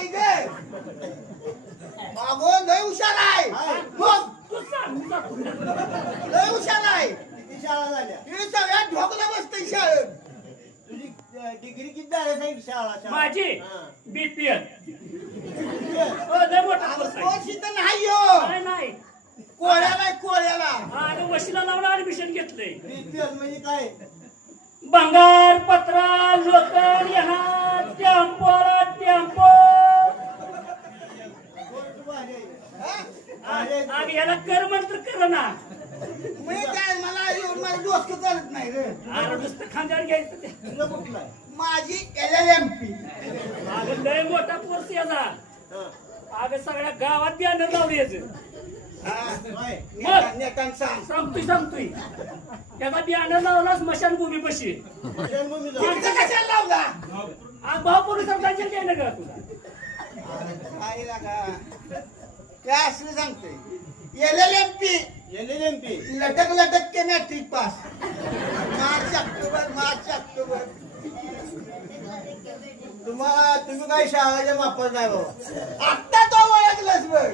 नाही ग बाबो लय हुशार आहे मग तू सांग लय हुशार आहे किती शाळा झाल्या हे सगळ्यात ढोकला बसतंय शाळेत तुझी डिग्री किती झाल्या साहेब शाळा माझी हा. बीपीएल किती? लय मोठा कोर्स आहे. कोण शिकत नाही हो नाही नाही कोळ्याला कोळ्याला आणि वशिला लावून ऍडमिशन घेतलंय BPL म्हणजे काय भंगार पत्रा लोकल यहाँ टेम्पो टेम्पो गोष्ट भारी आहे. हा? आणि याला कर मंत्र कर ना मी काय मला येऊन मला डोसकं चालत नाही रे अरे नुसतं खांद्यावर घ्यायचं ते. तुझं कुठलं आहे माझी LLMP अगं लय मोठा कोर्स याचा हा. अगं सगळ्या गावात बॅनर लावले याचं काय? नेतान सांग सांगतोय त्याचा बॅनर लावला स्मशानभूमी पशी जन्मभूमी जाऊ. तिथं कशाला लावला भाऊ पोलीस सरकारचे देणं का तुला काय लागा काय असलं सांगतोय LLMP LLMP. लटक लटक के मॅट्रिक पास मार्च ऑक्टोबर तुम्ही काय शाळेच्या मापात नाही बाबा आत्ता तो ओळखलंच बघ